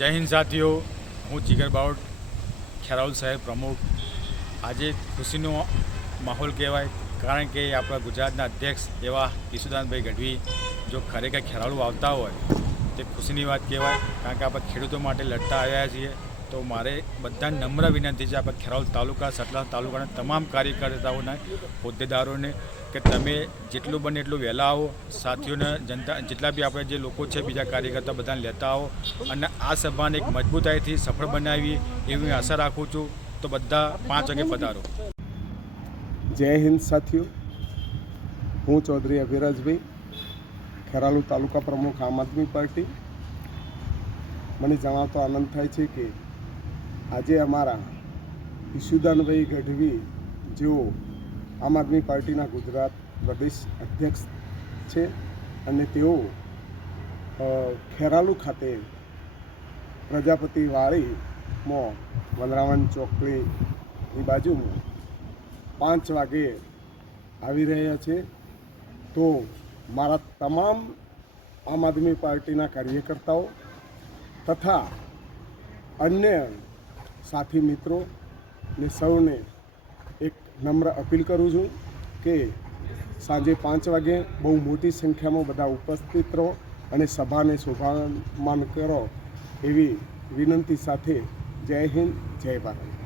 જય હિન્દ સાથીઓ, હું જીગર બાવટ ખેરાઉલ શહેર પ્રમુખ. આજે ખુશીનો માહોલ કહેવાય, કારણ કે આપણા ગુજરાતના અધ્યક્ષ એવા ઈશુદાનભાઈ ગઢવી જો ખરેખર ખેરાળુ આવતા હોય, તે ખુશીની વાત કહેવાય, કારણ કે આપણે ખેડૂતો માટે લડતા આવ્યા છીએ. તો મારે બધા નમ્ર વિનંતી છે, આપણે ખેરાલ તાલુકા સટલા તાલુકાના તમામ કાર્યકર્તાઓને, હોદ્દેદારોને, કે તમે જેટલું બને એટલું વહેલા આવો, સાથીઓને, જનતા, જેટલા બી આપણે જે લોકો છે, બીજા કાર્યકર્તા બધાને લેતા આવો અને આ સભાને એક મજબૂતાઈથી સફળ બનાવી એવી આશા રાખું છું. તો બધા પાંચ વાગે પધારો. જય હિન્દ સાથીઓ. હું ચૌધરી અભિરાજભાઈ, ખેરાલુ તાલુકા પ્રમુખ આમ આદમી પાર્ટી. મને જણાવતો આનંદ થાય છે કે આજે અમારા ઈશુદાનભાઈ ગઢવી જેઓ આમ આદમી પાર્ટીના ગુજરાત પ્રદેશ અધ્યક્ષ છે અને તેઓ ખેરાલુ ખાતે પ્રજાપતિ વાળીમાં વનરાવણ ચોકડીની બાજુમાં પાંચ વાગે આવી રહ્યા છે. તો મારા તમામ આમ આદમી પાર્ટીના કાર્યકર્તાઓ તથા અન્ય સાથી મિત્રો ને સૌને એક નમ્ર અપીલ કરું છું કે સાંજે પાંચ વાગે બહુ મોટી સંખ્યામાં બધા ઉપસ્થિત રહો અને સભાને શોભામાન કરો એવી વિનંતી સાથે જય હિન્દ, જય ભારત.